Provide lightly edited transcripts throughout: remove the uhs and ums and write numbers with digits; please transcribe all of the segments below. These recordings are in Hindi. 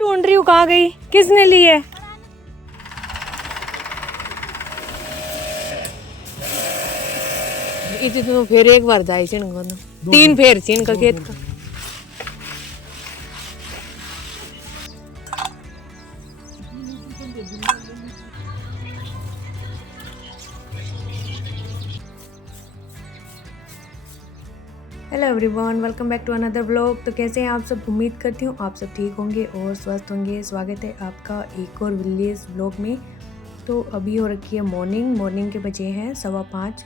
ढूंढ रही हूँ, कहाँ गई, किसने ली है? इतनी तो फिर एक बार जाई छिन को 3 फेर छिन का खेत का। Hello everyone, welcome back to another vlog. तो कैसे हैं आप सब? उम्मीद करती हूँ आप सब ठीक होंगे और स्वस्थ होंगे। स्वागत है आपका एक और विलेज व्लॉग में। तो अभी हो रखी है मॉर्निंग के बजे हैं 5:15।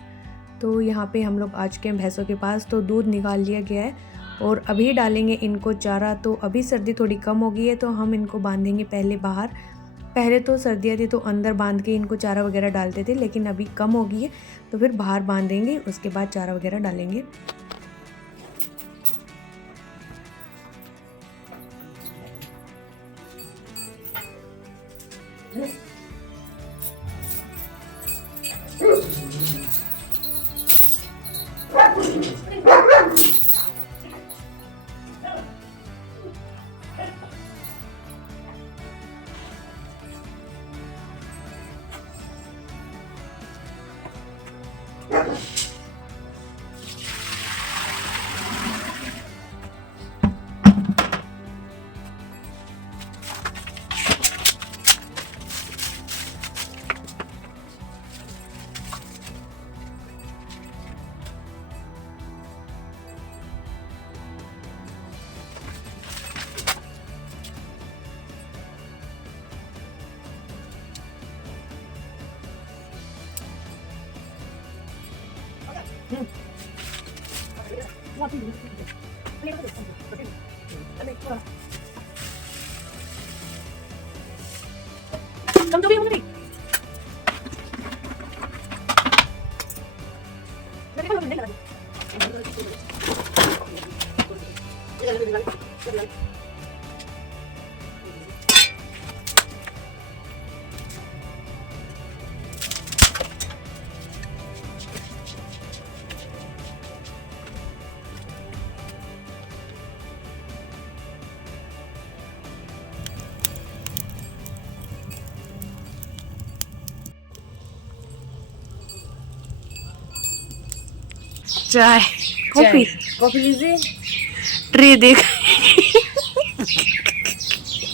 तो यहाँ पे हम लोग आ चुके हैं भैंसों के पास। तो दूध निकाल लिया गया है और अभी डालेंगे इनको चारा। तो अभी सर्दी थोड़ी कम हो गई है तो हम इनको बांधेंगे पहले बाहर। पहले तो सर्दियाँ थी तो अंदर बांध के इनको चारा वगैरह डालते थे, लेकिन अभी कम हो गई है तो फिर बाहर बांधेंगे, उसके बाद चारा वगैरह डालेंगे। चाय कॉफी लीजिए। ट्रे देख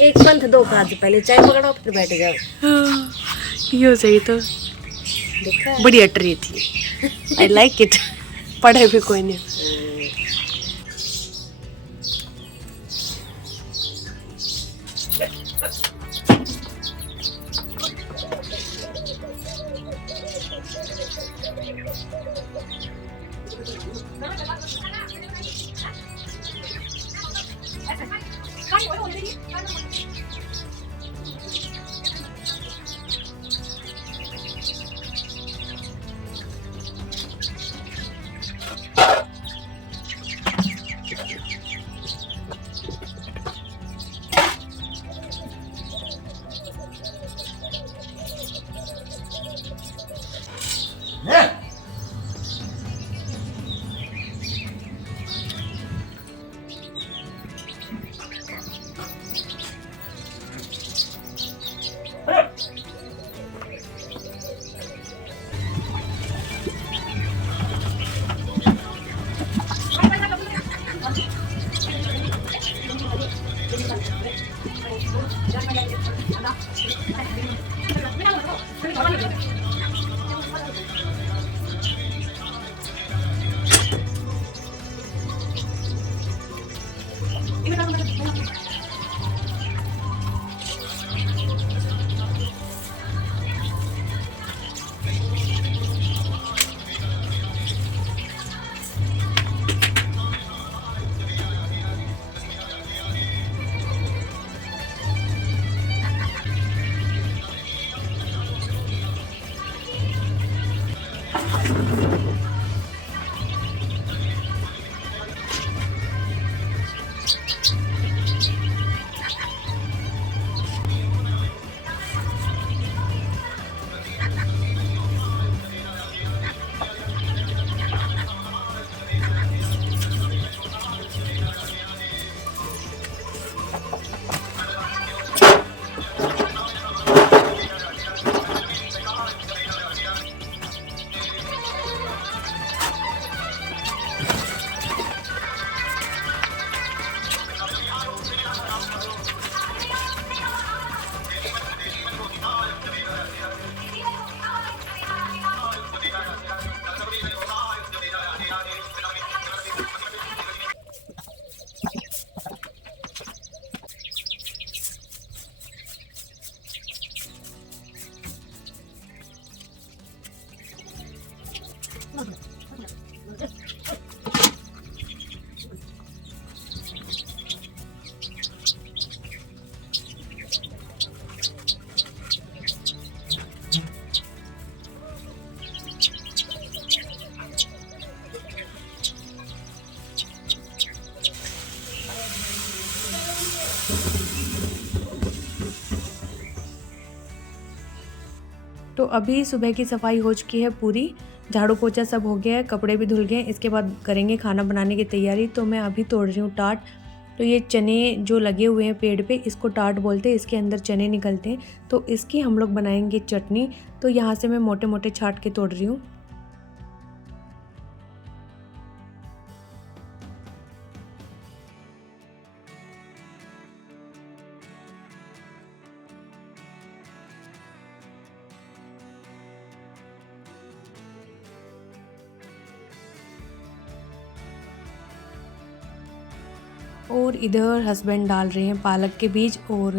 एक पंथ दो काज, पहले चाय पकड़ो फिर बैठ जाओ। यो सही तो देखा बढ़िया ट्रे थी। I like it. पढ़े भी कोई नहीं। तो अभी सुबह की सफाई हो चुकी है पूरी, झाड़ू पोछा सब हो गया है, कपड़े भी धुल गए हैं। इसके बाद करेंगे खाना बनाने की तैयारी। तो मैं अभी तोड़ रही हूँ टाट। तो ये चने जो लगे हुए हैं पेड़ पे, इसको टाट बोलते हैं, इसके अंदर चने निकलते हैं। तो इसकी हम लोग बनाएंगे चटनी। तो यहाँ से मैं मोटे मोटे छाट के तोड़ रही हूँ। और इधर हस्बैंड डाल रहे हैं पालक के बीज, और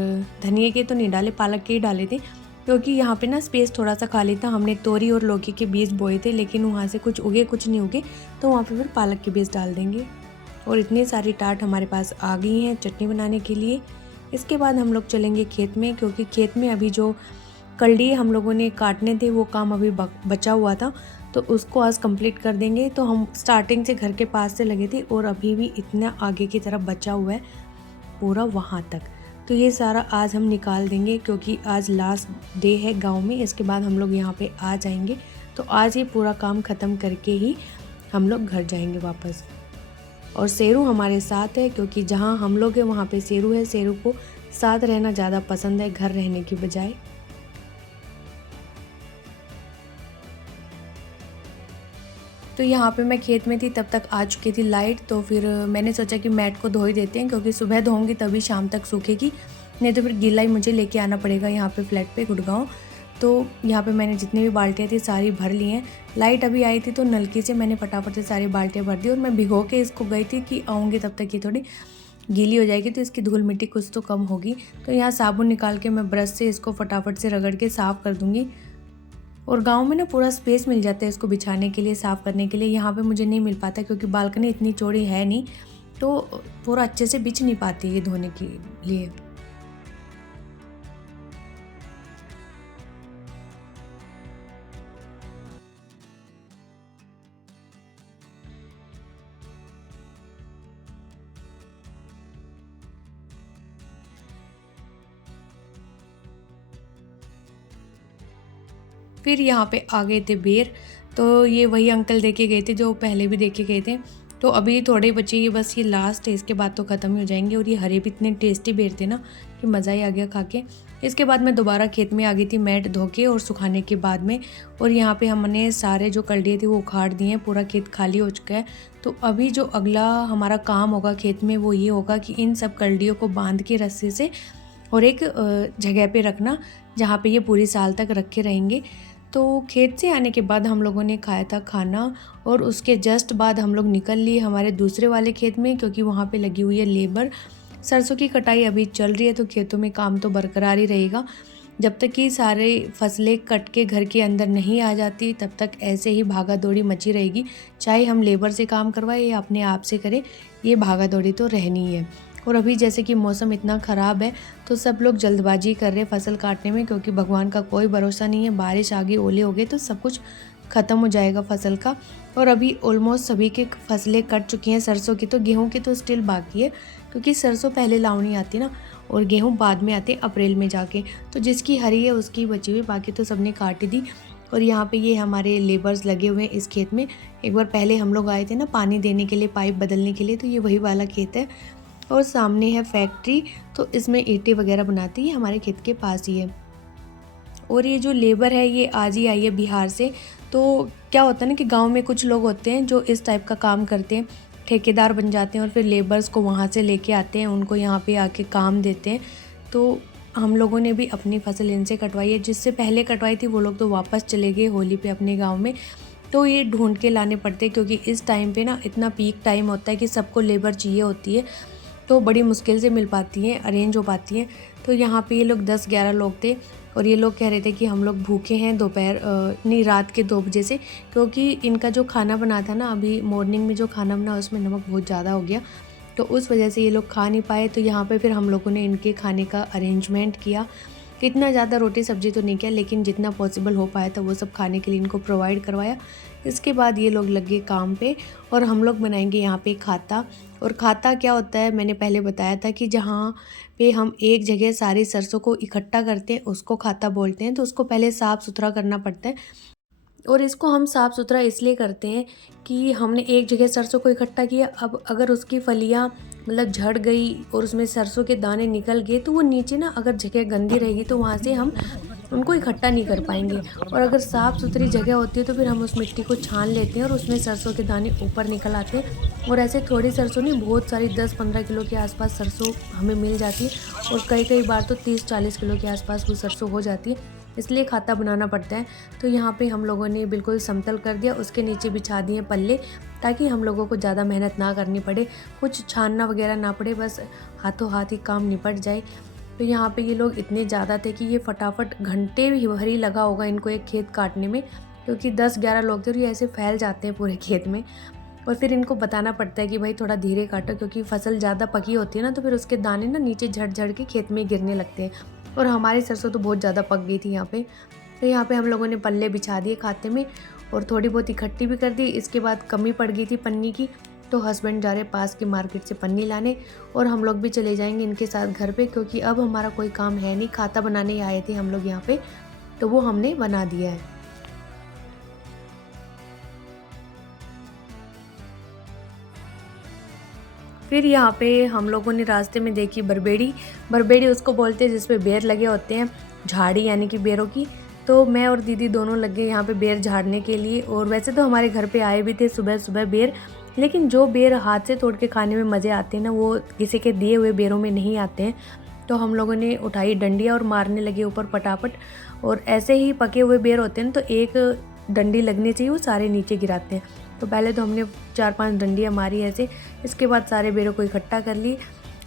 धनिया के तो नहीं डाले, पालक के ही डाले थे, क्योंकि यहाँ पे ना स्पेस थोड़ा सा खाली था। हमने तोरी और लौकी के बीज बोए थे, लेकिन वहाँ से कुछ उगे कुछ नहीं उगे, तो वहाँ पे फिर पालक के बीज डाल देंगे। और इतनी सारी टाट हमारे पास आ गई हैं चटनी बनाने के लिए। इसके बाद हम लोग चलेंगे खेत में, क्योंकि खेत में अभी जो कलड़ी हम लोगों ने काटने थे वो काम अभी बचा हुआ था, तो उसको आज कंप्लीट कर देंगे। तो हम स्टार्टिंग से घर के पास से लगे थे और अभी भी इतना आगे की तरफ बचा हुआ है पूरा वहाँ तक। तो ये सारा आज हम निकाल देंगे, क्योंकि आज लास्ट डे है गांव में। इसके बाद हम लोग यहाँ पे आ जाएंगे। तो आज ये पूरा काम ख़त्म करके ही हम लोग घर जाएंगे वापस। और शेरू हमारे साथ है, क्योंकि जहाँ हम लोग हैं वहाँ पे शेरू है। शेरू को साथ रहना ज़्यादा पसंद है घर रहने की बजाय। तो यहाँ पे मैं खेत में थी, तब तक आ चुकी थी लाइट। तो फिर मैंने सोचा कि मैट को धो ही देते हैं, क्योंकि सुबह धोऊंगी तभी शाम तक सूखेगी, नहीं तो फिर गीला ही मुझे लेके आना पड़ेगा यहाँ पे फ्लैट पे गुड़गांव। तो यहाँ पे मैंने जितनी भी बाल्टियाँ थी सारी भर ली हैं। लाइट अभी आई थी तो नलकी से मैंने फटाफट से सारी बाल्टियाँ भर दी, और मैं भिगो के इसको गई थी कि आऊँगी तब तक ये थोड़ी गीली हो जाएगी, तो इसकी धूल मिट्टी कुछ तो कम होगी। तो यहाँ साबुन निकाल के मैं ब्रश से इसको फटाफट से रगड़ के साफ़ कर दूँगी। और गांव में ना पूरा स्पेस मिल जाता है इसको बिछाने के लिए, साफ़ करने के लिए। यहाँ पे मुझे नहीं मिल पाता, क्योंकि बालकनी इतनी चौड़ी है नहीं, तो पूरा अच्छे से बिछ नहीं पाती ये धोने के लिए। फिर यहाँ पे आ गए थे बेर। तो ये वही अंकल दे के गए थे जो पहले भी दे के गए थे। तो अभी थोड़े बचे, ये बस ये लास्ट है, इसके बाद तो ख़त्म ही हो जाएंगे। और ये हरे भी इतने टेस्टी बेर थे ना कि मज़ा ही आ गया खा के। इसके बाद मैं दोबारा खेत में आ गई थी मैट धो के और सुखाने के बाद में। और यहाँ पे हमने सारे जो कलडिये थे वो उखाड़ दिए हैं, पूरा खेत खाली हो चुका है। तो अभी जो अगला हमारा काम होगा खेत में वो ये होगा कि इन सब कलडियों को बांध के रस्से से और एक जगह पे रखना, जहाँ पे ये पूरी साल तक रखे रहेंगे। तो खेत से आने के बाद हम लोगों ने खाया था खाना, और उसके जस्ट बाद हम लोग निकल लिए हमारे दूसरे वाले खेत में, क्योंकि वहाँ पे लगी हुई है लेबर। सरसों की कटाई अभी चल रही है, तो खेतों में काम तो बरकरार ही रहेगा। जब तक कि सारे फसलें कट के घर के अंदर नहीं आ जाती, तब तक ऐसे ही भागा दौड़ी मची रहेगी। चाहे हम लेबर से काम करवाएं या अपने आप से करें, ये भागा दौड़ी तो रहनी है। और अभी जैसे कि मौसम इतना ख़राब है, तो सब लोग जल्दबाजी कर रहे हैं फसल काटने में, क्योंकि भगवान का कोई भरोसा नहीं है। बारिश आ गई, ओले हो गए तो सब कुछ ख़त्म हो जाएगा फसल का। और अभी ऑलमोस्ट सभी के फसलें कट चुकी हैं सरसों की। तो गेहूं की तो स्टिल बाकी है, क्योंकि सरसों पहले लावनी आती ना, और गेहूं बाद में आते अप्रैल में जाके। तो जिसकी हरी है उसकी बची हुई, बाकी तो सबने काट ही दी। और यहाँ पे ये हमारे लेबर्स लगे हुए हैं इस खेत में। एक बार पहले हम लोग आए थे ना पानी देने के लिए, पाइप बदलने के लिए, तो ये वही वाला खेत है। और सामने है फैक्ट्री, तो इसमें ईंटें वगैरह बनाती है, हमारे खेत के पास ही है। और ये जो लेबर है ये आज ही आई है बिहार से। तो क्या होता है ना कि गांव में कुछ लोग होते हैं जो इस टाइप का काम करते हैं, ठेकेदार बन जाते हैं, और फिर लेबर्स को वहाँ से लेके आते हैं, उनको यहाँ पे आके काम देते हैं। तो हम लोगों ने भी अपनी फसल इनसे कटवाई है। जिससे पहले कटवाई थी वो लोग तो वापस चले गए होली पे अपने गाँव में। तो ये ढूंढ के लाने पड़ते हैं, क्योंकि इस टाइम पे ना इतना पीक टाइम होता है कि सबको लेबर चाहिए होती है, तो बड़ी मुश्किल से मिल पाती हैं, अरेंज हो पाती हैं। तो यहाँ पे ये लोग 10-11 लोग थे, और ये लोग कह रहे थे कि हम लोग भूखे हैं दोपहर नहीं रात के 2 बजे से, क्योंकि इनका जो खाना बना था ना, अभी मॉर्निंग में जो खाना बना उसमें नमक बहुत ज़्यादा हो गया, तो उस वजह से ये लोग खा नहीं पाए। तो यहाँ पे फिर हम लोगों ने इनके खाने का अरेंजमेंट किया। तो इतना ज़्यादा रोटी सब्जी तो नहीं किया, लेकिन जितना पॉसिबल हो पाया था वो सब खाने के लिए इनको प्रोवाइड करवाया। इसके बाद ये लोग लग गए काम पे और हम लोग बनाएंगे यहाँ पे खाता। और खाता क्या होता है, मैंने पहले बताया था कि जहाँ पे हम एक जगह सारी सरसों को इकट्ठा करते हैं उसको खाता बोलते हैं। तो उसको पहले साफ़ सुथरा करना पड़ता है, और इसको हम साफ़ सुथरा इसलिए करते हैं कि हमने एक जगह सरसों को इकट्ठा किया, अब अगर उसकी फलियाँ मतलब झड़ गई और उसमें सरसों के दाने निकल गए तो वो नीचे ना अगर जगह गंदी रहेगी तो वहाँ से हम उनको इकट्ठा नहीं कर पाएंगे। और अगर साफ़ सुथरी जगह होती है तो फिर हम उस मिट्टी को छान लेते हैं और उसमें सरसों के दाने ऊपर निकल आते हैं। और ऐसे थोड़ी सरसों नहीं, बहुत सारी 10-15 किलो के आसपास सरसों हमें मिल जाती है, और कई बार तो 30-40 किलो के आसपास वो सरसों हो जाती है, इसलिए खाता बनाना पड़ता है। तो यहाँ पे हम लोगों ने बिल्कुल समतल कर दिया, उसके नीचे बिछा दिए पल्ले, ताकि हम लोगों को ज़्यादा मेहनत ना करनी पड़े, कुछ छानना वगैरह ना पड़े, बस हाथों हाथ ही काम निपट जाए। तो यहाँ पे ये लोग इतने ज़्यादा थे कि ये फटाफट घंटे भर ही लगा होगा इनको एक खेत काटने में, क्योंकि 10-11 लोग थे और ये ऐसे फैल जाते हैं पूरे खेत में। और फिर इनको बताना पड़ता है कि भाई थोड़ा धीरे काटो, क्योंकि फसल ज़्यादा पकी होती है ना, तो फिर उसके दाने ना नीचे झड़ के खेत में गिरने लगते हैं। और हमारी सरसों तो बहुत ज़्यादा पक गई थी यहाँ पे। तो यहाँ पे हम लोगों ने पल्ले बिछा दिए खाते में, और थोड़ी बहुत इकट्ठी भी कर दी। इसके बाद कमी पड़ गई थी पन्नी की, तो हस्बैंड जा रहे पास की मार्केट से पन्नी लाने, और हम लोग भी चले जाएंगे इनके साथ घर पे, क्योंकि अब हमारा कोई काम है नहीं। खाता बनाने ही आए थे हम लोग यहाँ पे, तो वो हमने बना दिया है। फिर यहाँ पे हम लोगों ने रास्ते में देखी बरबेड़ी उसको बोलते हैं, जिसपे बेर लगे होते हैं, झाड़ी यानी कि बेरों की। तो मैं और दीदी दोनों लग गए यहाँ पे बेर झाड़ने के लिए। और वैसे तो हमारे घर पे आए भी थे सुबह सुबह बेर, लेकिन जो बेर हाथ से तोड़ के खाने में मज़े आते हैं ना, वो किसी के दिए हुए बेरों में नहीं आते हैं। तो हम लोगों ने उठाई डंडियाँ और मारने लगे ऊपर पटापट। और ऐसे ही पके हुए बेर होते हैं तो एक डंडी लगनी चाहिए, वो सारे नीचे गिराते हैं। तो पहले तो हमने 4-5 डंडियाँ मारी ऐसे, इसके बाद सारे बेरों को इकट्ठा कर ली।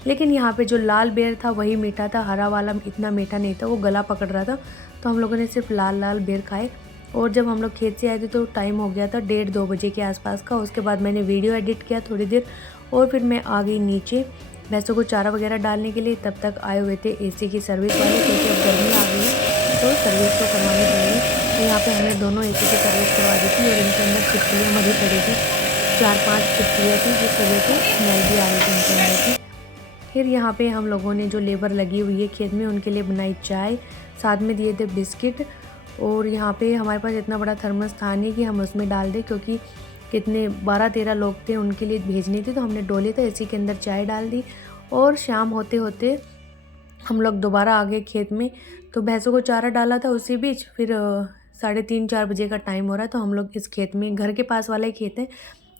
लेकिन यहाँ पे जो लाल बेर था वही मीठा था, हरा वाला इतना मीठा नहीं था, वो गला पकड़ रहा था। तो हम लोगों ने सिर्फ लाल बेर खाए। और जब हम लोग खेत से आए थे तो टाइम हो गया था 1:30-2 बजे के आसपास का। उसके बाद मैंने वीडियो एडिट किया थोड़ी देर, और फिर मैं आ गई नीचे भैंसों को चारा वगैरह डालने के लिए। तब तक आए हुए थे एसी की सर्विस वाले, क्योंकि अब गर्मी आ गई है तो सर्विस तो करवानी पड़ेगी। तो यहाँ पे हमने दोनों एसी की सर्विस करवा दी थी, और इनके अंदर छिपकलियाँ मरी पड़ी थी, 4-5 छिपकलियाँ थी, जिस वजह से स्मेल भी आ रही थी इनके अंदर की। फिर यहाँ पे हम लोगों ने जो लेबर लगी हुई है खेत में उनके लिए बनाई चाय, साथ में दिए थे बिस्किट। और यहाँ पे हमारे पास इतना बड़ा थर्मस था नहीं कि हम उसमें डाल दें, क्योंकि कितने 12-13 लोग थे, उनके लिए भेजनी थी। तो हमने डोले तो इसी के अंदर चाय डाल दी। और शाम होते होते हम लोग दोबारा आ गए खेत में। तो भैंसों को चारा डाला था उसी बीच। फिर 3:30-4 बजे का टाइम हो रहा है, तो हम लोग इस खेत में, घर के पास वाला ही खेत है,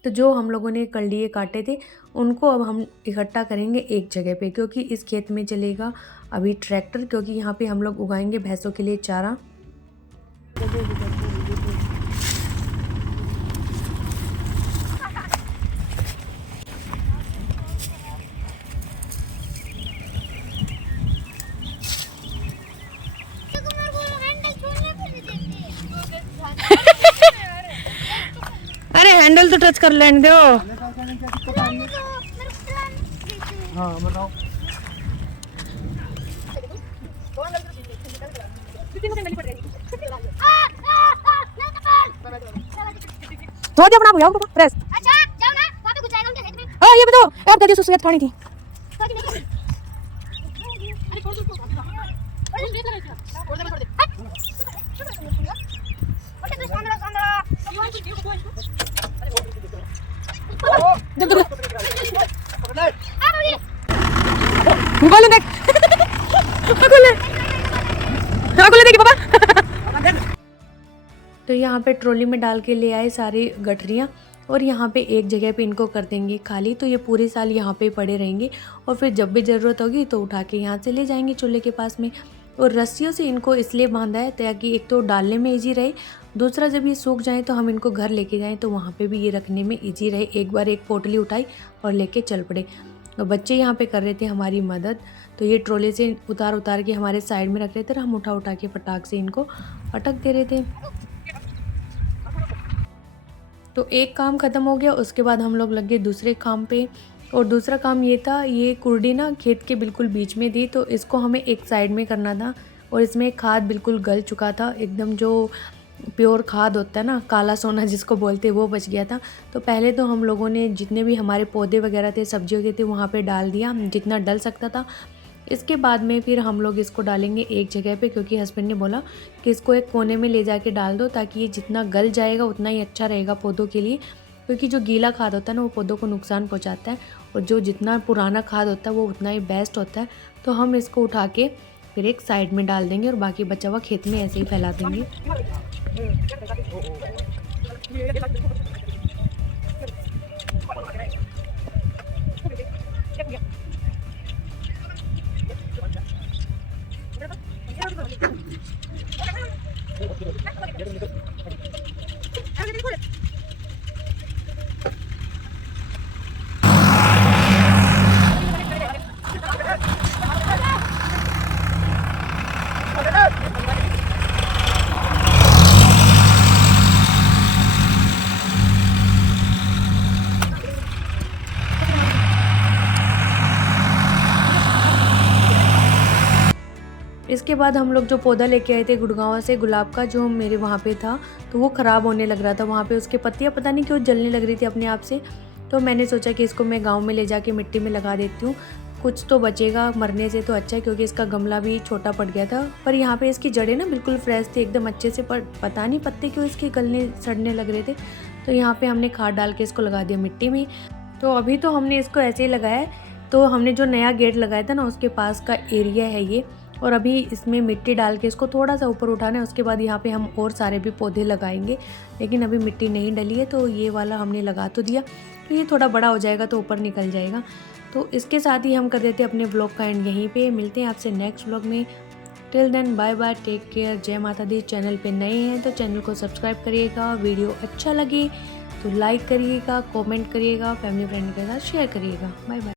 तो जो हम लोगों ने कलडिये काटे थे उनको अब हम इकट्ठा करेंगे एक जगह पे, क्योंकि इस खेत में चलेगा अभी ट्रैक्टर, क्योंकि यहाँ पे हम लोग उगाएंगे भैंसों के लिए चारा। अरे हैंडल तो टच कर लेने दो। हाँ बताओ। धो दे अपना भैया को प्रेस। अच्छा जाओ ना, वहाँ पे कुछ आएगा उनके खेत में। ये बताओ, आप दादी सुसुगत खानी थी। अरे छोड़ दो उसको। छोड़ दे छोड़ दे। ओके तो सामने गोले देख, गोले देखिए पापा। तो यहाँ पे ट्रॉली में डाल के ले आए सारी गठरियाँ, और यहाँ पे एक जगह पे इनको कर देंगे खाली। तो ये पूरे साल यहाँ पे पड़े रहेंगे, और फिर जब भी ज़रूरत होगी तो उठा के यहाँ से ले जाएंगे चूल्हे के पास में। और रस्सियों से इनको इसलिए बांधा है ताकि एक तो डालने में ईजी रहे, दूसरा जब ये सूख जाए तो हम इनको घर लेके जाएं तो वहाँ पे भी ये रखने में ईजी रहे। एक बार एक पोटली उठाई और लेके चल पड़े। तो बच्चे यहाँ पे कर रहे थे हमारी मदद, तो ये ट्रोले से उतार के हमारे साइड में रख रहे थे, और हम उठा के फटाक से इनको अटक दे रहे थे। तो एक काम ख़त्म हो गया, उसके बाद हम लोग लग गए दूसरे काम पे। और दूसरा काम ये था, ये कुर्डी ना खेत के बिल्कुल बीच में थी, तो इसको हमें एक साइड में करना था, और इसमें खाद बिल्कुल गल चुका था, एकदम जो प्योर खाद होता है ना, काला सोना जिसको बोलते हैं, वो बच गया था। तो पहले तो हम लोगों ने जितने भी हमारे पौधे वगैरह थे, सब्जियों के थे, वहाँ पे डाल दिया जितना डल सकता था। इसके बाद में फिर हम लोग इसको डालेंगे एक जगह पे, क्योंकि हस्बैंड ने बोला कि इसको एक कोने में ले जाके डाल दो, ताकि ये जितना गल जाएगा उतना ही अच्छा रहेगा पौधों के लिए, क्योंकि जो गीला खाद होता है ना वो पौधों को नुकसान पहुंचाता है, और जो जितना पुराना खाद होता है वो उतना ही बेस्ट होता है। तो हम इसको उठा के फिर एक साइड में डाल देंगे और बाकी बचा हुआ खेत में ऐसे ही फैला देंगे। इसके बाद हम लोग जो पौधा लेके आए थे गुड़गांव से, गुलाब का, जो मेरे वहाँ पे था, तो वो ख़राब होने लग रहा था। वहाँ पे उसकी पत्तियाँ पता नहीं क्यों जलने लग रही थी अपने आप से। तो मैंने सोचा कि इसको मैं गांव में ले जाके मिट्टी में लगा देती हूँ, कुछ तो बचेगा, मरने से तो अच्छा है, क्योंकि इसका गमला भी छोटा पड़ गया था। पर यहाँ पे इसकी जड़ें ना बिल्कुल फ्रेश थी, एकदम अच्छे से, पर पता नहीं पत्ते क्यों इसके गलने सड़ने लग रहे थे। तो यहाँ पे हमने खाद डाल के इसको लगा दिया मिट्टी में। तो अभी तो हमने इसको ऐसे ही लगाया है। तो हमने जो नया गेट लगाया था ना, उसके पास का एरिया है ये, और अभी इसमें मिट्टी डाल के इसको थोड़ा सा ऊपर उठाना है। उसके बाद यहाँ पे हम और सारे भी पौधे लगाएंगे, लेकिन अभी मिट्टी नहीं डली है, तो ये वाला हमने लगा तो दिया। तो ये थोड़ा बड़ा हो जाएगा तो ऊपर निकल जाएगा। तो इसके साथ ही हम कर देते हैं अपने व्लॉग का एंड यहीं पे। मिलते हैं आपसे नेक्स्ट व्लॉग में। Till then bye bye, take care, जय माता दी। चैनल पे नए हैं तो चैनल को सब्सक्राइब करिएगा, वीडियो अच्छा लगे तो लाइक करिएगा, कमेंट करिएगा, फैमिली फ्रेंड के साथ शेयर करिएगा। Bye bye.